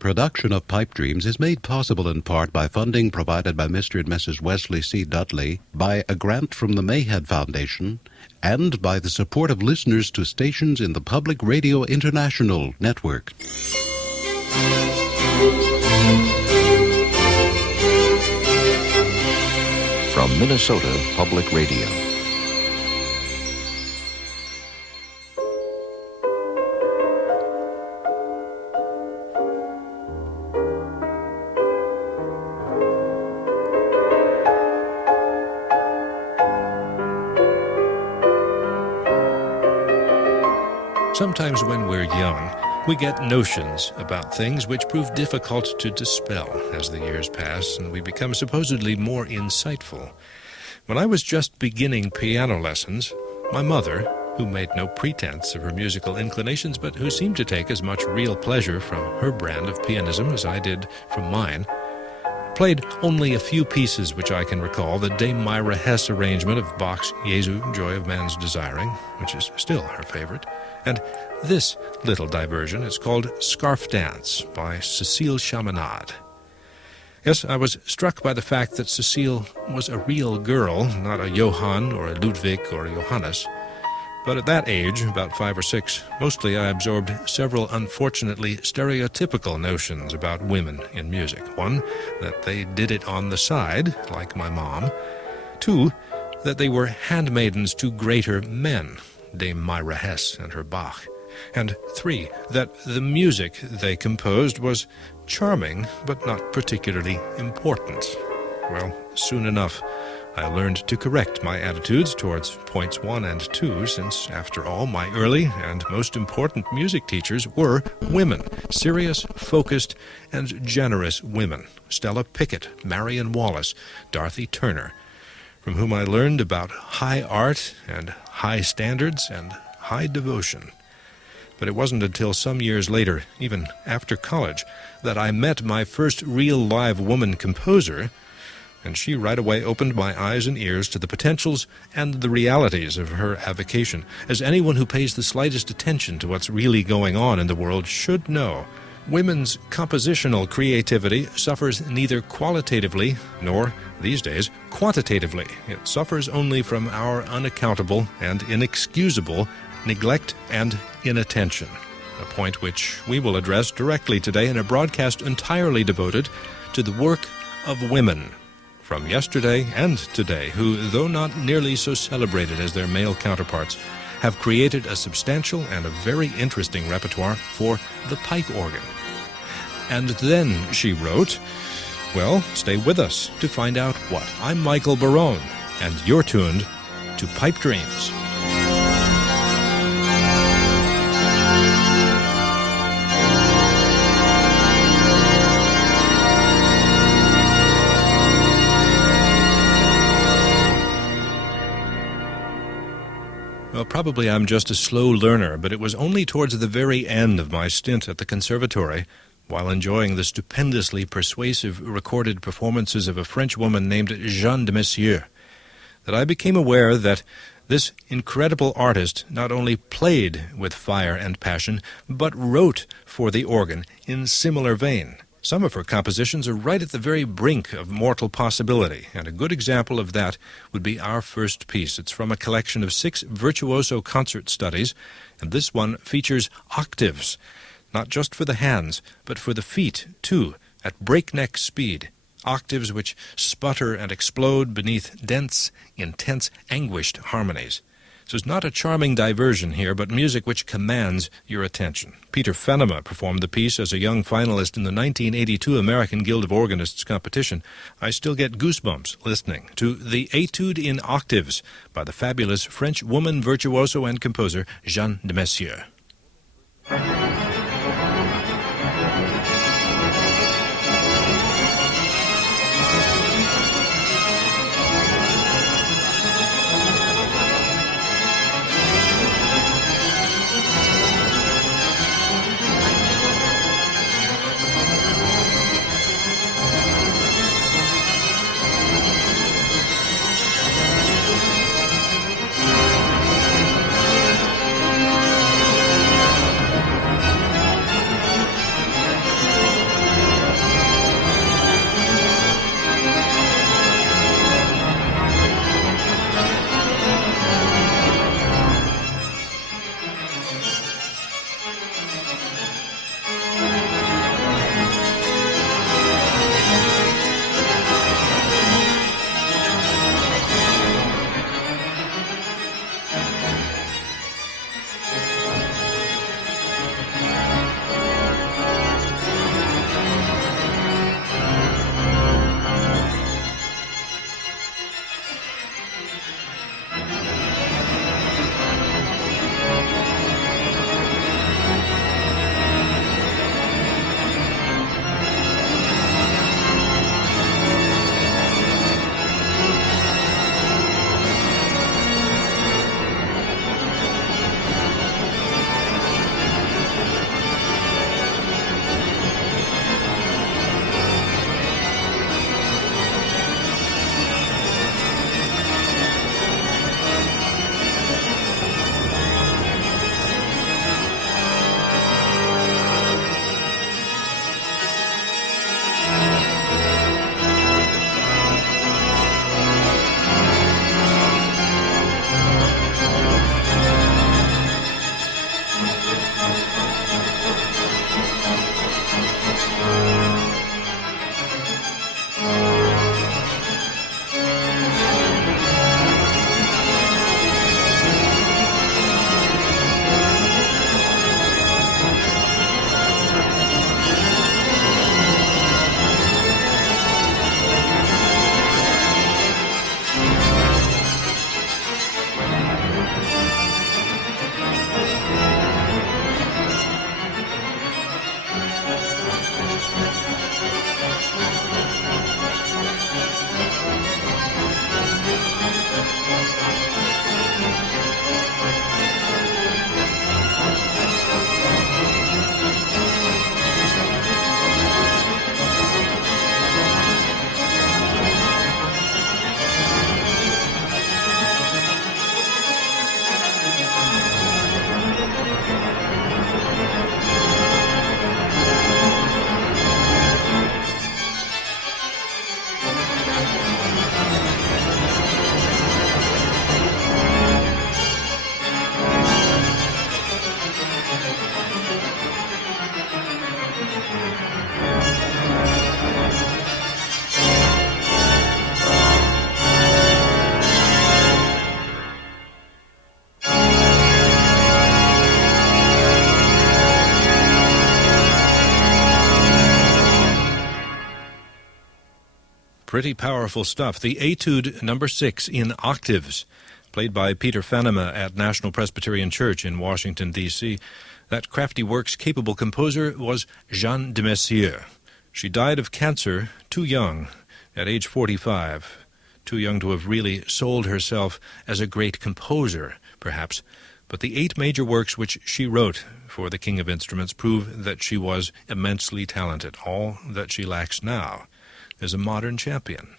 Production of Pipedreams is made possible in part by funding provided by Mr. and Mrs. Wesley C. Dudley, by a grant from the Mayhead Foundation, and by the support of listeners to stations in the Public Radio International Network. From Minnesota Public Radio. Sometimes when we're young, we get notions about things which prove difficult to dispel as the years pass and we become supposedly more insightful. When I was just beginning piano lessons, my mother, who made no pretense of her musical inclinations but who seemed to take as much real pleasure from her brand of pianism as I did from mine, played only a few pieces which I can recall, the De Myra Hess arrangement of Bach's Jesu, Joy of Man's Desiring, which is still her favorite, and this little diversion is called Scarf Dance by Cécile Chaminade. Yes, I was struck by the fact that Cécile was a real girl, not a Johann or a Ludwig or a Johannes. But at that age, about 5 or 6, mostly I absorbed several unfortunately stereotypical notions about women in music. One, that they did it on the side, like my mom. 2, that they were handmaidens to greater men, Dame Myra Hess and her Bach. And 3, that the music they composed was charming, but not particularly important. Well, soon enough, I learned to correct my attitudes towards points 1 and 2, since, after all, my early and most important music teachers were women, serious, focused, and generous women. Stella Pickett, Marion Wallace, Dorothy Turner, from whom I learned about high art and high standards and high devotion. But it wasn't until some years later, even after college, that I met my first real live woman composer, and she right away opened my eyes and ears to the potentials and the realities of her avocation, as anyone who pays the slightest attention to what's really going on in the world should know. Women's compositional creativity suffers neither qualitatively nor, these days, quantitatively. It suffers only from our unaccountable and inexcusable neglect and inattention, a point which we will address directly today in a broadcast entirely devoted to the work of women from yesterday and today, who, though not nearly so celebrated as their male counterparts, have created a substantial and a very interesting repertoire for the pipe organ. And then she wrote, well, stay with us to find out what. I'm Michael Barone, and you're tuned to Pipedreams. Well, probably I'm just a slow learner, but it was only towards the very end of my stint at the conservatory, while enjoying the stupendously persuasive recorded performances of a French woman named Jeanne Demessieux, that I became aware that this incredible artist not only played with fire and passion, but wrote for the organ in similar vein. Some of her compositions are right at the very brink of mortal possibility, and a good example of that would be our first piece. It's from a collection of 6 virtuoso concert studies, and this one features octaves, not just for the hands, but for the feet, too, at breakneck speed. Octaves which sputter and explode beneath dense, intense, anguished harmonies. So it's not a charming diversion here, but music which commands your attention. Peter Fennema performed the piece as a young finalist in the 1982 American Guild of Organists competition. I still get goosebumps listening to the Etude in Octaves by the fabulous French woman virtuoso and composer Jeanne Demessieux. Pretty powerful stuff. The Etude number 6 in Octaves, played by Peter Fennema at National Presbyterian Church in Washington, D.C. That crafty work's capable composer was Jeanne Demessieux. She died of cancer too young, at age 45, too young to have really sold herself as a great composer, perhaps. But the 8 major works which she wrote for the King of Instruments prove that she was immensely talented, all that she lacks now is a modern champion.